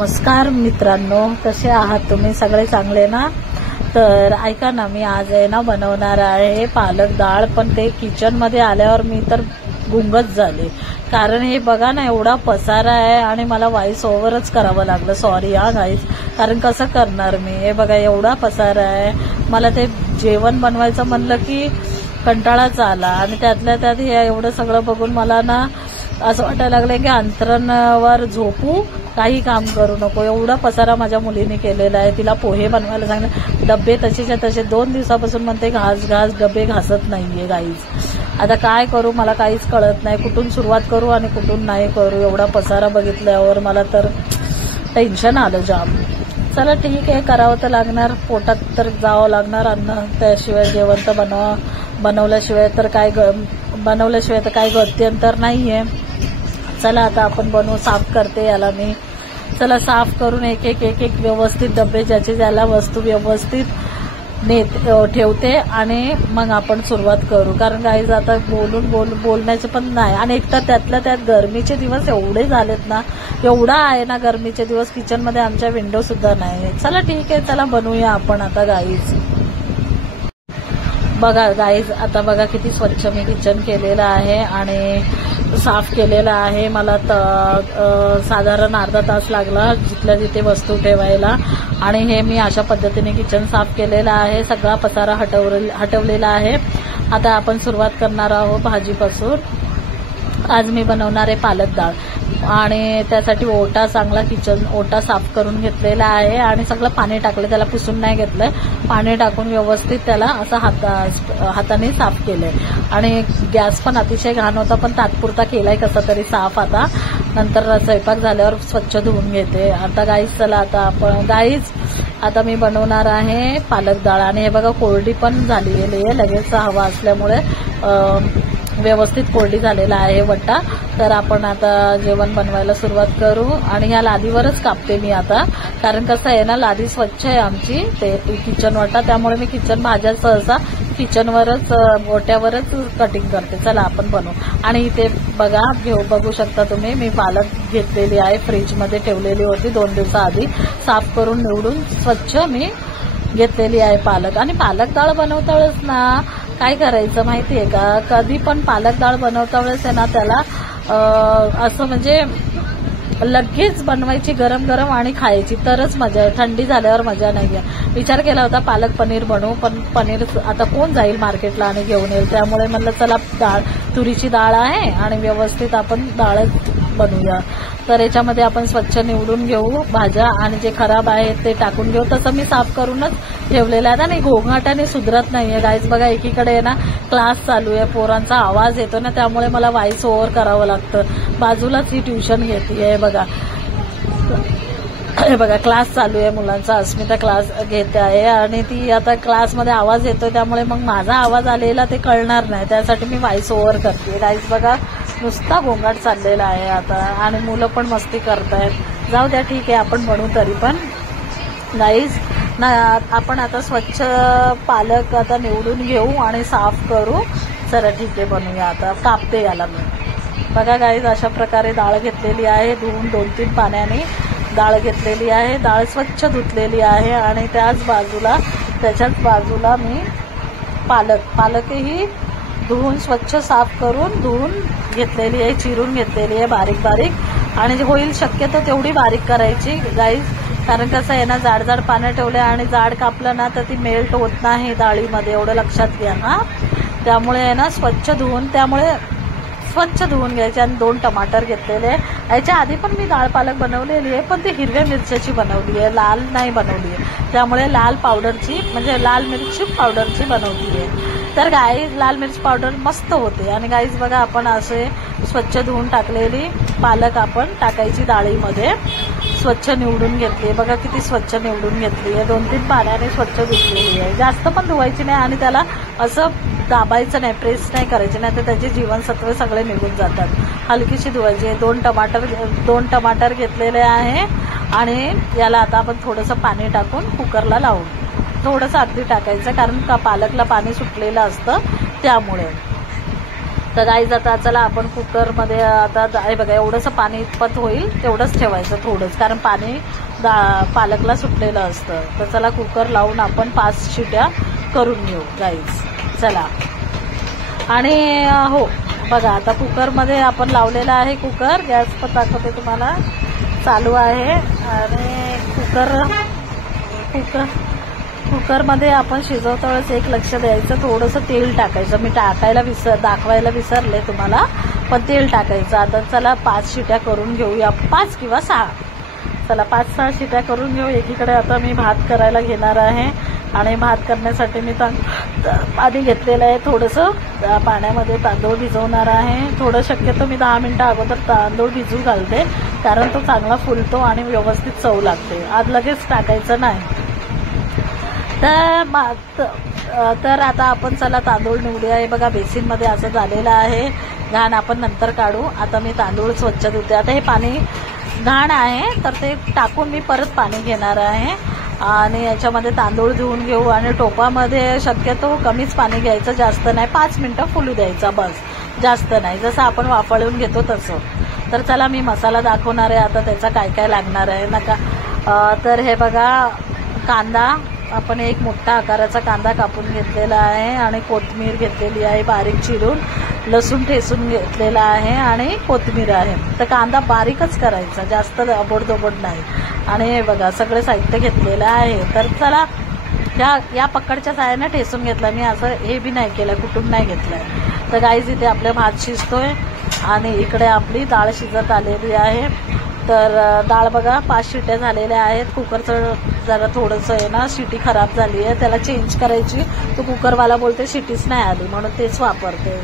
नमस्कार मित्रांनो, कसे आहात तुम्ही? सगळे चांगले ना? तर ऐका ना, मी आज आहे ना बनवणार आहे पालक डाळ. पण ते किचन मध्ये आल्यावर मी तर गुंगच झाले, कारण हे बघा ना एवढा पसारा आहे आणि मला व्हॉइस ओव्हरच करावं लागलं. सॉरी हा गाईज, कारण कसं करणार मी? हे बघा एवढा पसारा आहे. मला ते जेवण बनवायचं म्हणलं की कंटाळाच आला आणि त्यातल्या त्यात हे एवढं सगळं बघून मला ना असं वाटायला लागलं की अंतरणवर झोपू, काही काम करू नको. एवढा पसारा माझ्या मुलीने केलेला आहे. तिला पोहे बनवायला सांगितलं, डबे तसेच्या तसे 2 दिवसापासून म्हणते घास डबे घासत नाहीये गाईज. आता काय करू मला काहीच कळत नाही, कुठून सुरुवात करू आणि कुठून नाही करू. एवढा पसारा बघितल्यावर मला तर टेन्शन आलं जाम. चला ठीक आहे, करावं तर लागणार, पोटात तर जावं लागणार अन्न. त्याशिवाय जेवण तर बनवल्याशिवाय तर काय गत्यंतर नाहीये. चला आता आपण बनवू. साफ करते याला मी. चला साफ करून एक एक व्यवस्थित डबे ज्याचे ज्याला वस्तू व्यवस्थित ठेवते आणि मग आपण सुरुवात करू. कारण गाईज आता बोलण्याचं पण नाही. आणि एक तर त्यातल्या त्यात गरमीचे दिवस एवढे झालेत ना, एवढा आहे ना गरमीचे दिवस. किचन मध्ये आमच्या विंडो सुद्धा नाही. चला ठीक आहे, चला बनवूया आपण आता गाईज. बघा गाईज, आता बघा किती स्वच्छ मी किचन केलेलं आहे आणि साफ केलेलं आहे. मला साधारण अर्धा तास लागला जिथल्या तिथे वस्तू ठेवायला. आणि हे मी अशा पद्धतीने किचन साफ केलेलं आहे. सगळा पसारा हटवलेला आहे. आता आपण सुरुवात करणार आहोत भाजीपासून. आज मी बनवणार आहे पालक डाळ आणि त्यासाठी ओटा साफ करून घेतलेला आहे आणि सगळं पाणी टाकलं, त्याला पुसून नाही घेतलंय. पाणी टाकून व्यवस्थित त्याला असं हाताने साफ केलंय. आणि गॅस पण अतिशय घाण होता, पण तात्पुरता केलाय कसा तरी साफ. आता नंतर स्वयंपाक झाल्यावर स्वच्छ धुवून घेते. आता गाईज चला आता मी बनवणार आहे पालक डाळ. आणि हे बघा कोरडी पण झालेली आहे, लगेच हवा असल्यामुळे व्यवस्थित कोरडी झालेला आहे वट्टा. तर आपण आता जेवण बनवायला सुरुवात करू. आणि ह्या लादीवरच कापते मी आता, कारण कसं आहे ना लादी स्वच्छ आहे आमची, ते किचन वट्टा. त्यामुळे मी भाज्या सहसा किचनवरच ओट्यावरच कटिंग करते. चला आपण बनवू. आणि इथे बघू शकता तुम्ही, मी पालक घेतलेली आहे, फ्रीजमध्ये ठेवलेली होती 2 दिवसाआधी. साफ करून निवडून स्वच्छ मी घेतलेली आहे पालक. आणि पालक डाळ बनवता वेळेस ना काय करायचं माहितीये का, कधी पण पालक डाळ बनवता वेळेस आहे ना त्याला असं म्हणजे लगेच बनवायची गरम गरम आणि खायची, तरच मजा आहे. थंडी झाल्यावर मजा नाहीये. विचार केला होता पालक पनीर बनवू, पण पनीर आता कोण जाईल मार्केटला आणि घेऊन येईल. त्यामुळे म्हणलं चला तुरीची डाळ आहे आणि व्यवस्थित आपण डाळच बनवूया. तर याच्यामध्ये आपण स्वच्छ निवडून घेऊ भाज्या आणि जे खराब आहेत ते टाकून घेऊ. तसं मी साफ करूनच ठेवलेलं आहे. आणि घोंघाटाने सुधरत नाहीये गाईज. बघा एकीकडे आहे ना क्लास चालू आहे, पोरांचा आवाज येतो ना, त्यामुळे मला व्हॉइस ओव्हर करावं लागतं. बाजूलाच ही ट्युशन घेते बघा. हे बघा क्लास चालू आहे मुलांचा, अस्मिता क्लास घेते आहे आणि ती आता क्लासमध्ये आवाज येतोय, त्यामुळे मग माझा आवाज आलेला ते कळणार नाही, त्यासाठी मी व्हॉइस ओव्हर करते. गाईज बघा नुसता गोंगाट चाललेला आहे आता आणि मुलं पण मस्ती करतायत. जाऊ द्या ठीक आहे, आपण बनवू तरी पण. गाईज आपण आता स्वच्छ पालक आता निवडून घेऊ आणि साफ करू. चला ठीक आहे, बनवूया आता. कापते याला मी. बघा गाईज अशा प्रकारे डाळ घेतलेली आहे, धुवून 2-3 पाण्याने डाळ घेतलेली आहे. डाळ स्वच्छ धुतलेली आहे आणि त्याच्याच बाजूला मी पालकही धुवून स्वच्छ साफ करून धुवून घेतलेली आहे, चिरून घेतलेली आहे बारीक बारीक. आणि होईल शक्यतो तेवढी बारीक करायची गाईज, कारण कसं आहे ना जाड पानं ठेवले आणि जाड कापलं ना तर ती मेल्ट होत नाही डाळीमध्ये, एवढं लक्षात घ्या ना. त्यामुळे आहे ना स्वच्छ धुवून घ्यायचे. आणि 2 टमाटर घेतलेले आहे. याच्या आधी पण मी डाळ पालक बनवलेली आहे, पण ती हिरव्या मिरच्याची बनवली आहे, लाल नाही बनवली आहे. त्यामुळे लाल मिरची पावडरची बनवली आहे. तर गाईज लाल मिरची पावडर मस्त होते. आणि गाईज बघा आपण असे स्वच्छ धुवून टाकलेली पालक आपण टाकायची डाळीमध्ये. स्वच्छ निवडून घेतली, बघा किती स्वच्छ निवडून घेतली आहे. 2-3 पाण्याने स्वच्छ धुतलेली आहे. जास्त पण धुवायची नाही आणि त्याला असं दाबायचं नाही, प्रेस नाही करायचे, नाही तर त्याचे जीवनसत्व सगळे निघून जातात. हलकीशी धुवायची. 2 टमाटर घेतलेले आहे आणि याला आता आपण थोडंसं पाणी टाकून कुकरला लावू. थोडंसं अगदी टाकायचं, कारण पालकला पाणी सुटलेलं असतं त्यामुळे. तर गाईज आता चला आपण कुकरमध्ये आता हे बघा एवढंसं पाणी इतपत होईल तेवढंच ठेवायचं थोडंच, कारण पाणी पालकला सुटलेलं असतं. तर चला कुकर लावून आपण 5 शिट्या करून घेऊ गाईज. चला. आणि हो बघा आता कुकरमध्ये आपण लावलेला आहे कुकर. गॅस पण दाखवते तुम्हाला चालू आहे. आणि कुकरमध्ये आपण शिजवता वेळेस एक लक्ष द्यायचं, थोडंसं तेल टाकायचं. मी दाखवायला विसरले तुम्हाला, पण तेल टाकायचं. आता चला 5 शिट्या करून घेऊया, 5 किंवा 6. चला 5-6 शिट्या करून घेऊ. एकीकडे आता मी भात करायला घेणार आहे आणि भात करण्यासाठी मी पाणी घेतलेलं आहे. थोडंसं पाण्यामध्ये तांदूळ भिजवणार आहे. थोडं शक्यतो मी 10 मिनिटं अगोदर तांदूळ भिजू घालते, कारण तो चांगला फुलतो आणि व्यवस्थित चव लागते. आज लगेच टाकायचं नाही. तर आता आपण चला तांदूळ निवडूया. हे बघा बेसिनमध्ये असं झालेलं आहे. घाण आपण नंतर काढू. आता मी तांदूळ स्वच्छ धुते. आता हे पाणी घाण आहे तर ते टाकून मी परत पाणी घेणार आहे आणि याच्यामध्ये तांदूळ धुवून घेऊ. आणि टोपामध्ये शक्यतो कमीच पाणी घ्यायचं, जास्त नाही. 5 मिनिटं फुलू द्यायचा बस, जास्त नाही, जसं आपण वाफळून घेतो तसं. तर चला मी मसाला दाखवणार आहे आता त्याचा काय काय लागणार आहे नका. तर हे बघा कांदा, आपण एक मोठा आकाराचा कांदा कापून घेतलेला आहे आणि कोथिंबीर घेतलेली आहे बारीक चिरून, लसूण ठेचून घेतलेला आहे आणि कोथिंबीर आहे. तर कांदा बारीकच करायचा, जास्त अबोडधोबड नाही. आणि हे बघा सगळं साहित्य घेतलेलं आहे. तर चला या पकडच्या साहाय्याने ठेचून घेतला मी, असं हे बी नाही केलं, कुठून नाही घेतलंय. तर गाईज इथे आपले भात शिजतोय आणि इकडे आपली डाळ शिजत आलेली आहे. तर डाळ बघा 5 शिट्या झालेल्या आहेत. कुकरचं जरा थोडंसं आहे ना शिटी खराब झाली आहे, त्याला चेंज करायची. तो कुकरवाला बोलते शिटीच नाही आली म्हणून तेच वापरते.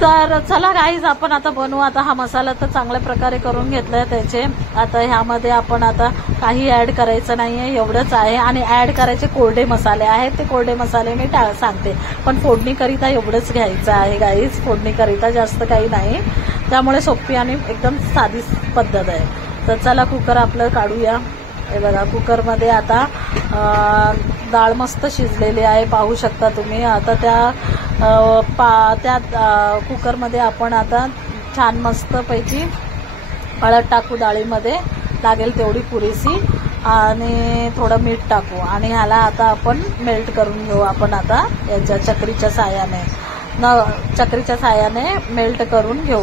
तर चला गाईज आपण आता बनवू. आता हा मसाला तर चांगल्या प्रकारे करून घेतलाय त्याचे. आता ह्यामध्ये आपण आता काही ऍड करायचं नाहीये, एवढंच आहे. आणि ऍड करायचे कोरडे मसाले आहेत, ते कोरडे मसाले मी सांगते. पण फोडणीकरिता एवढंच घ्यायचं आहे गाईज, फोडणीकरिता जास्त काही नाही. त्यामुळे सोपी आणि एकदम साधी पद्धत आहे. तर चला कुकर आपलं काढूया. हे बघा कुकरमध्ये आता डाळ मस्त शिजलेली आहे, पाहू शकता तुम्ही. आता त्या कुकरमध्ये आपण आता छान मस्तपैकी हळद टाकू डाळीमध्ये, लागेल तेवढी पुरेशी, आणि थोडं मीठ टाकू. आणि ह्याला आता आपण मेल्ट करून घेऊ. आपण आता याच्या चक्रीच्या साह्याने मेल्ट करून घेऊ.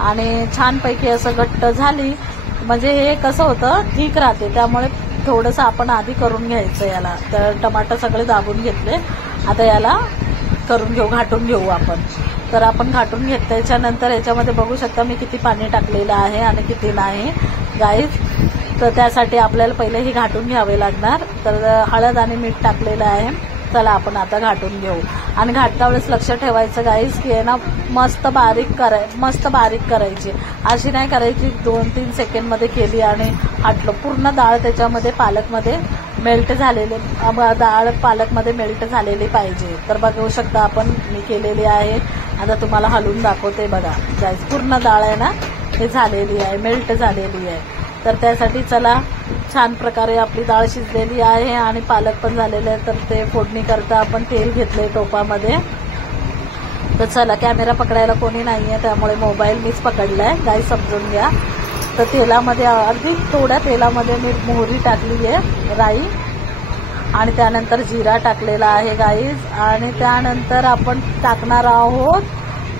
आणि छानपैकी असं घट्ट झाली म्हणजे हे कसं होतं ठीक राहते, त्यामुळे थोडंसं आपण आधी करून घ्यायचं याला. तर टमाटर सगळे दाबून घेतले, आता याला करून घेऊ, घाटून घेऊ आपण. तर आपण घाटून घेतल्याच्यानंतर याच्यामध्ये बघू शकता मी किती पाणी टाकलेलं आहे आणि किती नाही गाईज. तर त्यासाठी आपल्याला पहिले हे घाटून घ्यावे लागणार. तर हळद आणि मीठ टाकलेलं आहे. चला आपण आता घाटून घेऊ. आणि घाटता वेळेस लक्ष ठेवायचं गाईज की आहे ना मस्त बारीक करायची, अशी नाही करायची 2-3 सेकंडमध्ये केली आणि हाटलं. पूर्ण डाळ त्याच्यामध्ये पालकमध्ये मेल्ट झालेले, डाळ पालकमध्ये मेल्ट झालेली पाहिजे. तर बघू शकता आपण मी केलेली आहे. आता तुम्हाला हलवून दाखवते बघा गाईज, पूर्ण डाळ आहे ना हे झालेली आहे, मेल्ट झालेली आहे. तर त्यासाठी चला छान प्रकारे आपली डाळ शिजलेली आहे आणि पालक पण झालेले आहे. तर ते फोडणी करता आपण तेल घेतले टोपामध्ये. तर चला कॅमेरा पकडायला कोणी नाहीये, त्यामुळे मोबाईल मीच पकडलाय गाई, समजून घ्या. तर तेलामध्ये अगदी थोड्या तेलामध्ये मी मोहरी टाकली आहे, राई, आणि त्यानंतर जिरा टाकलेला आहे गाईज. आणि त्यानंतर आपण टाकणार आहोत,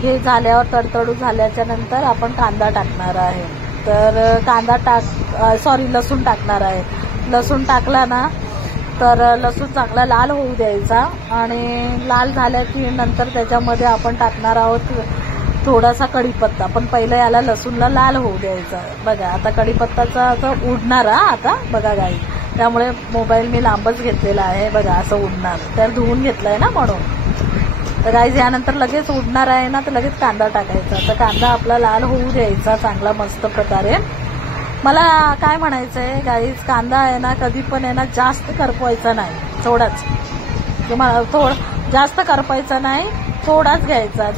हे झाल्यावर तडतडू झाल्याच्या नंतर आपण कांदा टाकणार आहे. तर लसूण टाकणार आहे. लसूण टाकला ना तर लसूण चांगला लाल होऊ द्यायचा. आणि लाल झाल्या की नंतर त्याच्यामध्ये आपण टाकणार आहोत थोडासा कढीपत्ता. पण पहिलं याला लसूणला लाल होऊ द्यायचा. बघा आता कढीपत्ताचा असं उडणार आता बघा गाई, त्यामुळे मोबाईल मी लांबच घेतलेला आहे. बघा असं उडणार, तर धुवून घेतलाय ना म्हणून. तर गाईज यानंतर लगेच उडणार आहे ना, तर लगेच कांदा टाकायचा. तर कांदा आपला लाल होऊ द्यायचा चांगला मस्त प्रकारे. मला काय म्हणायचं आहे गाईज, कांदा आहे ना कधी पण आहे ना जास्त करपवायचा नाही, थोडाच. तुम्हाला जास्त करपायचा नाही, थोडाच घ्यायचा.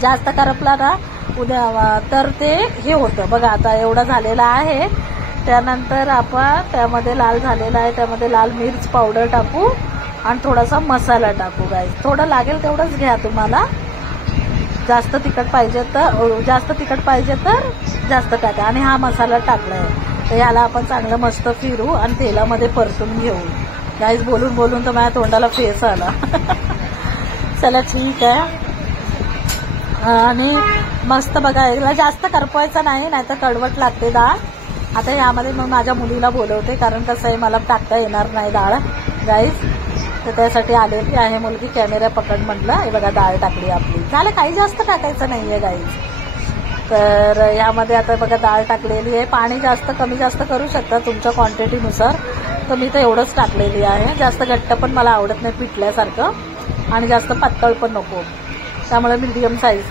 जास्त करपला ना उद्या तर ते हे होतं. बघा आता एवढा झालेला आहे. त्यानंतर आपण त्यामध्ये लाल झालेला आहे, त्यामध्ये लाल मिर्च पावडर टाकू आणि थोडासा मसाला टाकू गाईज. थोडं लागेल तेवढंच घ्या तुम्हाला. जास्त तिखट पाहिजे तर जास्त टाका. आणि हा मसाला टाकलाय तर याला आपण चांगलं मस्त फिरू आणि तेलामध्ये परतून घेऊ. गाईज बोलून बोलून तर माझ्या तोंडाला फेस आला. चला ठीक आहे. आणि मस्त बघा, याला जास्त करपवायचं नाही तर कडवट लागते डाळ. आता यामध्ये मग माझ्या मुलीला बोलवते, कारण कसं आहे मला टाकता येणार नाही डाळ गाईज. तर त्यासाठी आलेली आहे मुलगी. कॅमेरा पकड म्हटलं. हे बघा डाळ टाकली आपली. झालं, काही जास्त टाकायचं नाहीये गाईज. तर यामध्ये आता बघा डाळ टाकलेली आहे. पाणी जास्त कमी जास्त करू शकता तुमच्या क्वांटिटीनुसार. तर मी तर एवढंच टाकलेली आहे. जास्त घट्ट पण मला आवडत नाही पिठल्यासारखं आणि जास्त पातळ पण नको, त्यामुळे मीडियम साईज.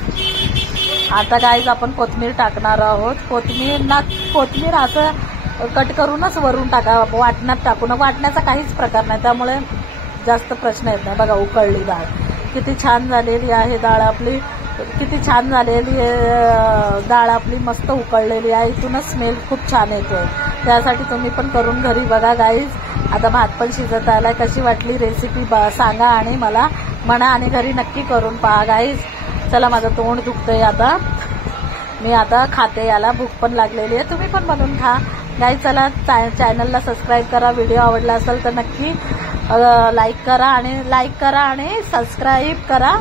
आता गाईज आपण कोथिंबीर टाकणार आहोत. कोथिंबीर असं कट करूनच वरून टाका, वाटण्यात टाकू नका. वाटण्याचा काहीच प्रकार नाही, त्यामुळे जास्त प्रश्न येत नाही. बघा उकळली डाळ, किती छान झालेली आहे डाळ आपली. किती छान झालेली आहे डाळ आपली, मस्त उकळलेली आहे. इथूनच स्मेल खूप छान येतोय. त्यासाठी तुम्ही पण करून घरी बघा गाईज. आता भात पण शिजत आलाय. कशी वाटली रेसिपी सांगा आणि मला म्हणा, आणि घरी नक्की करून पहा गाईज. चला, माझं तोंड दुखतंय आता. मी आता खाते, याला भूक पण लागलेली आहे. तुम्ही पण बनवून खा गाईज. चला, चॅनलला सबस्क्राईब करा. व्हिडिओ आवडला असेल तर नक्की लाईक करा आणि सबस्क्राईब करा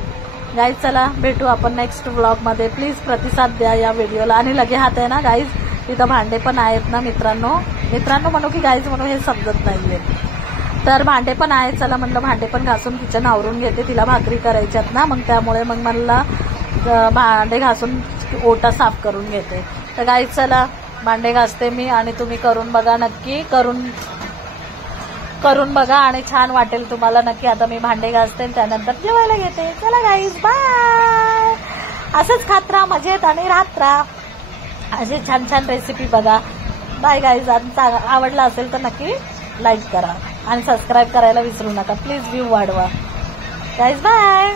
गाईज. चला, भेटू आपण नेक्स्ट व्लॉगमध्ये. प्लीज प्रतिसाद द्या या व्हिडिओला. आणि लगे हात आहे ना गाईज, तिथं भांडे पण आहेत ना मित्रांनो म्हणू की गाईज म्हणू हे समजत नाहीये. तर भांडे पण आहेत. चला म्हणलं भांडे पण घासून किचन आवरून घेते. तिला भाकरी करायच्यात ना, मग त्यामुळे मग मला भांडे घासून ओटा साफ करून घेते. तर गाईज चला, भांडे घासते मी आणि तुम्ही करून बघा. नक्की करून बघा आणि छान वाटेल तुम्हाला नक्की. आता मी भांडे घासते त्यानंतर जेवायला घेते. चला गाईज, बाय. असंच खात राहा, मजेत आणि राहत राहा. असे छान छान रेसिपी बघा. Bye guys. आवडला असेल तर नक्की लाईक करा आणि सबस्क्राईब करायला विसरू नका प्लीज. व्ह्यू वाढवा गाईज. बाय.